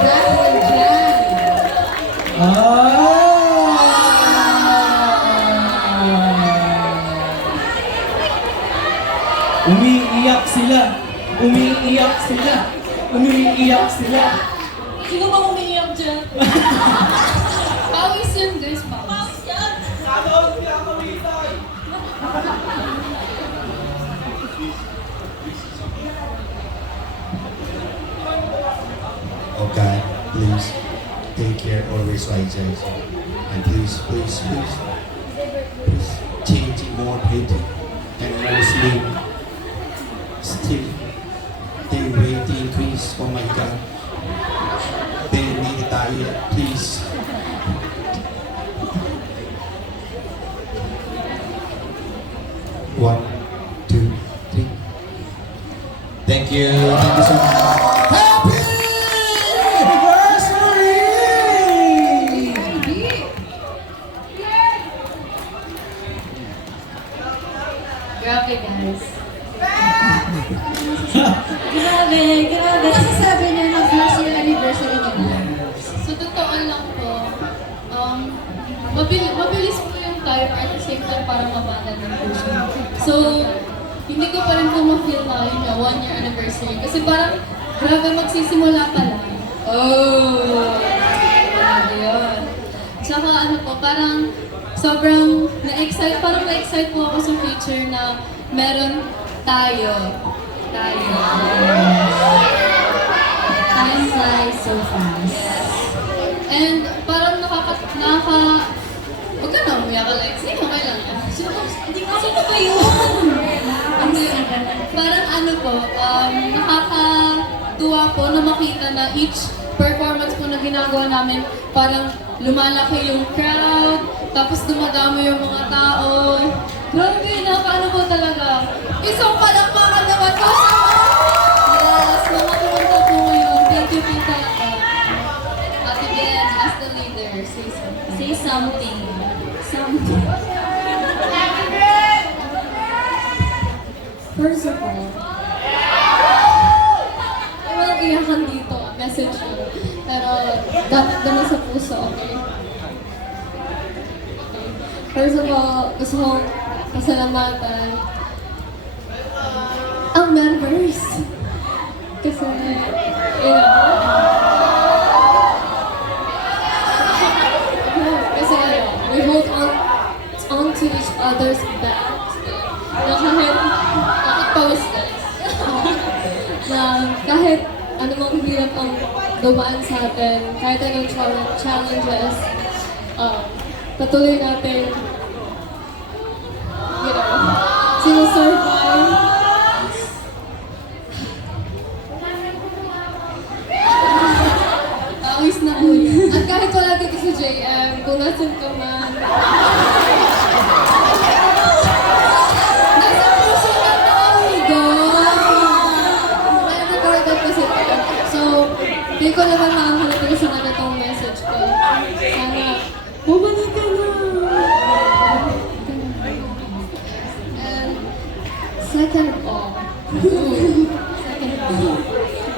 Dahil dyan. Umiiyak sila. Umiiyak sila. Umiiyak sila. Sino ba umiiyak dyan? Pawis yan guys, pawis yan. Oh God, please take care always right guys. And please change more beauty and more slim. Still they weight increase. Oh my God. They need diet, please. One, two, three. Thank you so much. Happy anniversary! Grabe guys. Grabe. Ano sabi niyo ng first year anniversary niyo? Sa totoo lang po, mabilis po yung time at the same time parang mabagal ng puso. So, hindi ko pa rin po ma-feel na yun na 1 year anniversary. Kasi parang grabe magsisimula pa lang. Oh! Grabe yun. Tsaka ano po, parang sobrang na-excite po ako sa future na meron tayo. Time flies so fast. And parang huwag ka na umiyak, Alexi. Okay lang yan. Sino ba yun? Hindi. Parang ano po, nakakatuwa po na makita na each performance po na ginagawa namin, parang lumalaki yung crowd, tapos dumadami yung mga tao. Grabe, nakakaano po talaga. Isang palakpakan naman po sa yes, mga kumanta po ngayon. Thank you, Tita. Ate Jens, as the leader, say something. First of all, Walang iyakan dito, message ko. Pero dapat naman sa puso, okay? First of all, gusto kong pasalamatan ang members. Kasi, we hold on to each other's backs. Na kahit post na kahit anumang hirap ang dumaan sa atin, kahit anong challenges, patuloy natin, sinusurvive. Awis na po yun. At kahit wala dito sa JM, kung nasan ka man, nasa puso ka na, amigo! Recorded kasi ito. So, hindi ko naman makakalimutan sa kanya itong message ko. Sana, bumalik ka na! And, second of all,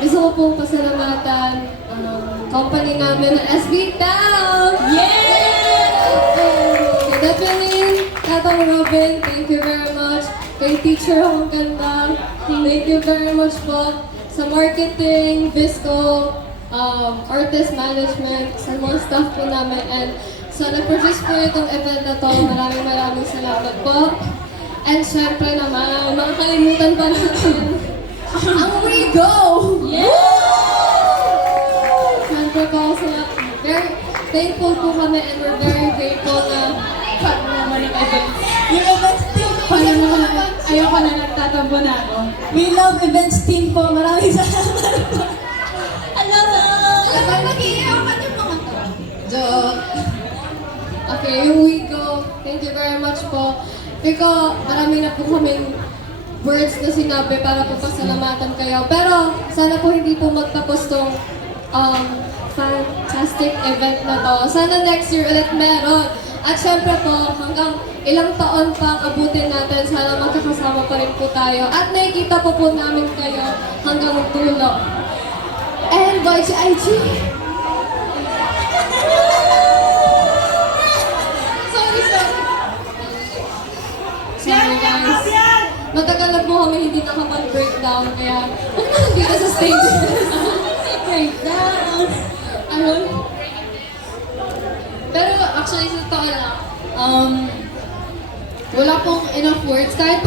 gusto ko pong pasalamatan company namin na SB Town! Kay Depenin, Tatang Robin, thank you very much. Kay Teacher Hong Ganda, thank you very much po. Sa marketing, Visco, artist management, sa mga staff po namin, and sa nag-produce po itong event na to, maraming salamat po. And syempre naman, makakalimutan pa natin ang We Go! Syempre po, very thankful po kami and we're very grateful na paano naman yung events. yung events team, ayoko na nagtatampo na ako. We love events team po. Maraming salamat po. Alam mo, mag-iiyakan yung mga to. Joke. Okay, yung We Go, thank you very much po. Because marami na po kaming words na sinabi para po pasalamatan kayo. Pero sana po hindi po magtapos tong fantastic event na to. Sana next year ulit meron. At syempre po, hanggang ilang taon pa ang abutin natin, sana magkakasama pa rin po tayo. At nakikita po namin kayo hanggang dulo. And YGIG. Sorry. Sorry guys. Matagal na po kami hindi nakapag-breakdown kaya huwag na hindi ka sa stage. Breakdown. Ano? Pero actually sa totoo lang, wala pong enough words. Kahit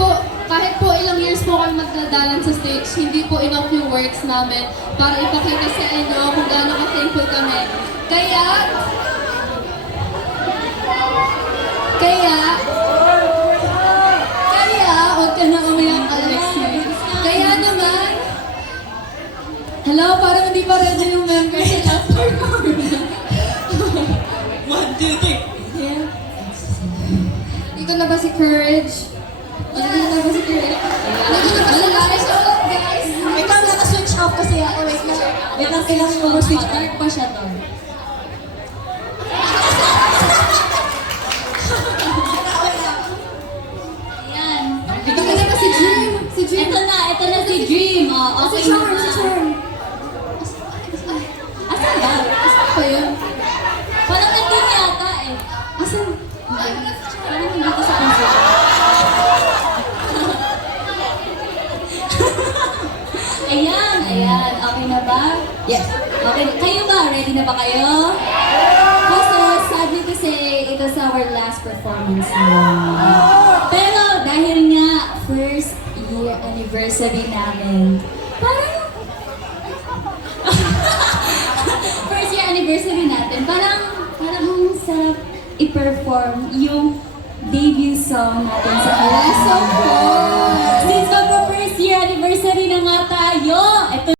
po ilang years po kami magdadalan sa stage, hindi po enough yung words namin para ipakita sa inyo kung gaano ka-thankful kami. Kaya, huwag ka na umiyak, Alexi. Kaya naman, hello, parang hindi pa ready yung members sa last performance. 1, 2, 3. Yeah. Dito na ba si Courage? Dito na ba si Courage? Dito na ba si Alex? Guys! Wait lang, naka-switch off kasi ako. Wait lang. Wait lang, kailangan mo mag-switch off. pa siya to. Ayan. Dito na ba si Dream? Si Dream. Ito na si Dream. Oh, okay Si Charm, na. si Charm. Asan ba? Asan pa yun? Parang nandun yata eh. Asan? Parang nandito sa concert. Ayan. Okay na ba? Yes. Okay. Kayo ba? Ready na ba kayo? Kasi sadly to say, it was our last performance na. Pero dahil nga first year anniversary namin, parang first year anniversary natin, parang ang sarap i-perform yung debut song natin sa Yes, of course. Since mag-first year anniversary na nga